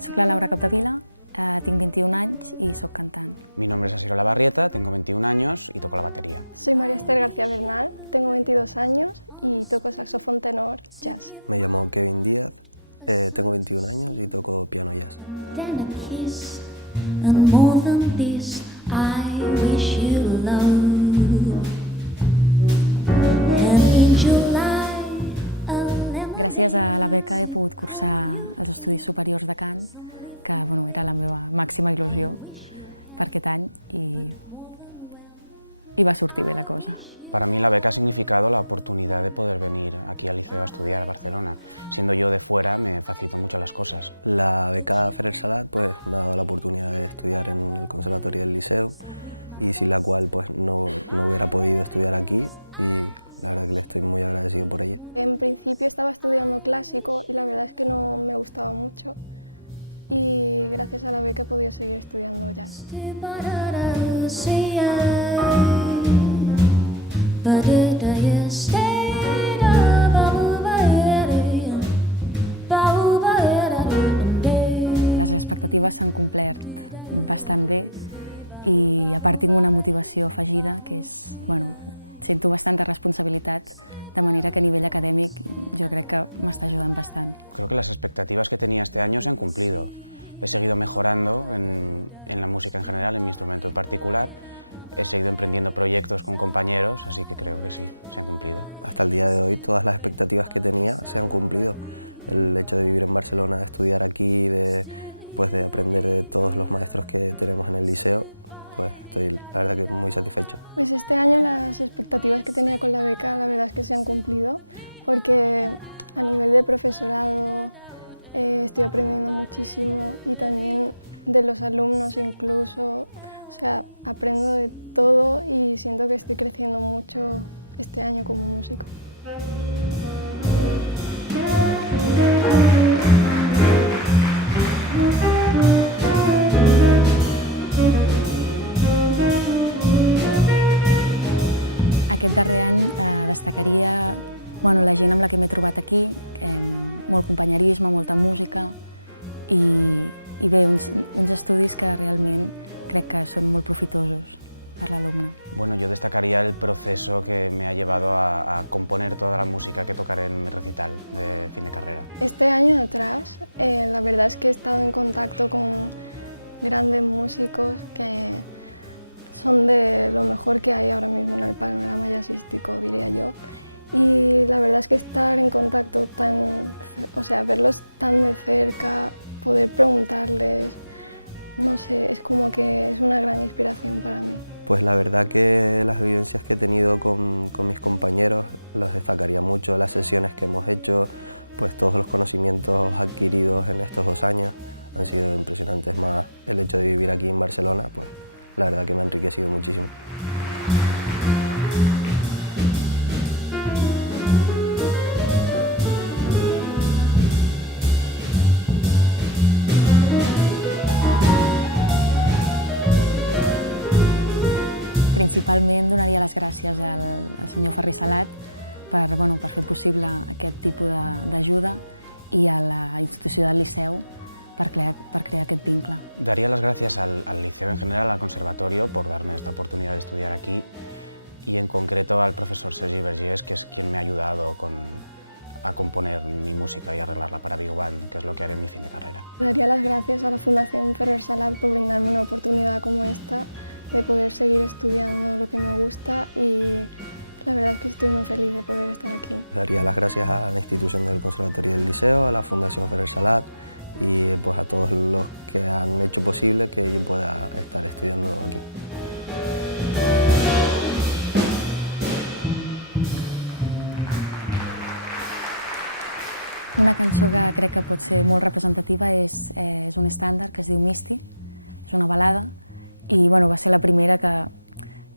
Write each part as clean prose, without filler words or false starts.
Soc la Laura Capdevila, tengo 21 años y soy cantante. Mi nombre es Asier Olavarrieta, tengo 21 años y toco la batería. Soy María Esther García Bernal, tengo 22 años y toco saxofón tenor jazz. Me llamo Kevin Díaz, tengo 21 años y toco piano jazz. Gràcies a la beca he pogut cursar els estudis superiors de cant, que bueno, era la meva màxima il·lusió per aquest any i va sortir bé la cosa. Para mí la beca ha significado la oportunidad de poder venir aquí al liceo a estudiar a Barcelona. Siendo yo de fuera me facilitó mucho las cosas. La beca Ferrer Salat pues, me ha dado la oportunidad de estudiar en el Conservatorio del Liceo y sin la cual pues, no hubiera podido estudiar aquí y la verdad que le estoy muy agradecido por ello. En principio estaba estudiando clásico y la verdad es que no me gustaba mucho y gracias a la beca he podido seguir estudiando jazz. Les expectatives s'han complert bastant bé i a part tinc una motivació afegida que és, bueno, sento bastanta responsabilitat, de manera que a nivell acadèmic jo crec que m'està ajudant bastant. Creo que las expectativas que tenía este año se han cumplido. He seguido mejorando en la música en general, en mi instrumento en particular. He seguido emprendiendo proyectos con compañeros, así que creo que sí, se han cumplido. Hasta el día de hoy todas las expectativas que tenía se han cumplido. El hecho de vivir en Barcelona, de estudiar aquí, de aprender de todos los maestros que tenemos en el liceo, pues estoy la verdad que muy satisfecho. Pues este año las expectativas que tenía con la beca la verdad es que se han cumplido porque a nivel de profesorado estoy aprendiendo muchísimo y también de los alumnos incluso, o sea, aprendo de todo y siento que estoy creciendo mucho este año como músico. Aquest darrer any destacaria la gent amb la que m'he trobat aquí, molt companyerisme, molta música i bé, uns estudis que realment crec que són molt profitosos per l'alumne. Bueno, yo destacaría el proceso que me ha llevado a componer toda la música que tocaré en mi recital de fin de carrera. Este año atrás, la verdad es que he estado en contacto con grandes músicos que son de lo mejor que hay ahora mismo en el panorama jazzístico, diría yo. Y la verdad es que estar en contacto verlos tan de cerca, poder preguntarles, no sé, es como que es una gran inspiración para mí. Pues la verdad que las vivencias que he tenido con mis compañeros los destacaría mucho, las sesiones que hemos hecho, pues todos los conocimientos adquiridos en estos 2 años han sido impresionantes, más el hecho de vivir aquí en Barcelona, pues la verdad que me ha enriquecido muchísimo. Principalment donaria les gràcies al senyor Ferrer Salat per fer possible aquest tipus d'ajuda i a la institució del Liceu per crear aquest vincle. Daría las gracias al liceo en general, al conservatorio, por darme esta oportunidad de estudiar aquí y en concreto al profesor Sergi Vergés, que es quien me ha ayudado a componer mi música y arreglarla para Big Band, que es lo que haré en mi fin de carrera. Daría las gracias a la Fundación Ferrer Salat por brindarme una oportunidad como esta de poder seguir estudiando lo que me gusta y la verdad es que estoy muy feliz de poder estar aquí. Daría las gracias a la institución del Conservatorio del Liceo, a la Fundación Ferrer Salat y pues a todos los que han hecho posible que yo pueda estar estudiando aquí. Una cançó que crec que pot ser molt representativa és un estàndard que es diu Misty, és una balada i va ser la primera que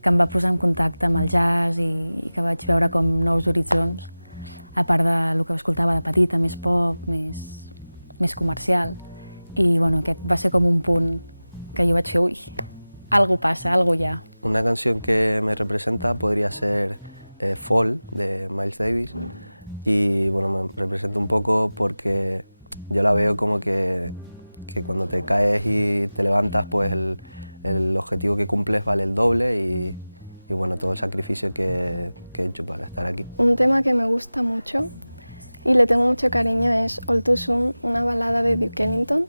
em va posar en contacte amb el jazz i que vaig veure com nous horitzons, a part del que escoltava de petita, més pop, més comercial. I aquest va ser com un punt que jo vaig fer, ui, algo pasa, algo ya. Una canción que me representa podría ser Fall de Miles Davis y me representa un poco porque yo la veo como que que cuando te caes y te levantas, pues el objetivo que cumples vale el doble y bueno, todo el sacrificio que he hecho para estar aquí. Un tema que me gusta mucho y le tengo mucho cariño es All Too Soon, una balada de Duke Ellington.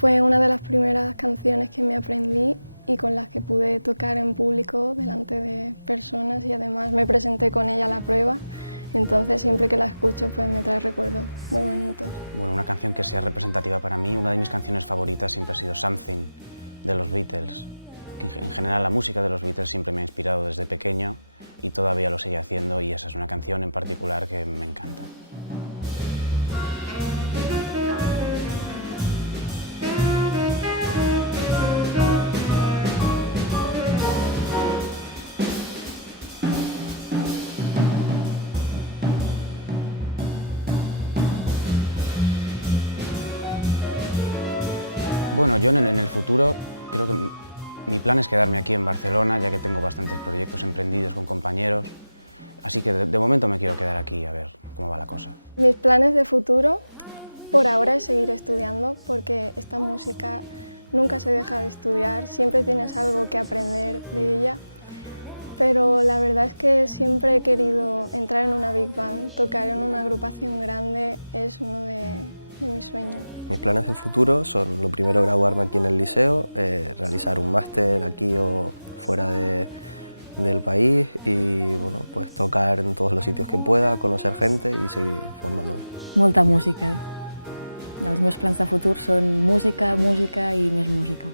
Fue una de las primeras canciones que me aprendí y con las que pude tocar en público delante de personas y además me presenté con ella a la prueba. Entonces siempre que la escucho pues me trae recuerdos muy bonitos. Bueno, una canción que sea representativa para mí, una de mis canciones favoritas siempre ha sido Something de los Beatles. Que en general la música de los Beatles siempre me ha inspirado desde pequeño y todavía lo sigue haciendo y esa es una canción en particular que me encanta. Bueno, yo en el futuro creo que mi plan es quedarme aquí en Barcelona, ya que tengo bastantes proyectos emprendidos con compañeros, así que de momento me quiero quedar aquí a ver cómo va la cosa. Mis planes de futuro por ahora es seguir estudiando porque esta música nunca se deja de estudiar, siempre tienes algo que aprender de ella, pero la verdad es que siempre he querido entrar en una big band, tocar en una agrupación grande es uno de mis sueños. Mis planes de futuro son, lo primero, graduarme aquí en el liceo, realizar un máster aquí o fuera del país y bueno, pues tocar en todos los sitios que pueda, conocer gente y seguir formándome. Molta música. Els meus plans de futur són música, música i més música.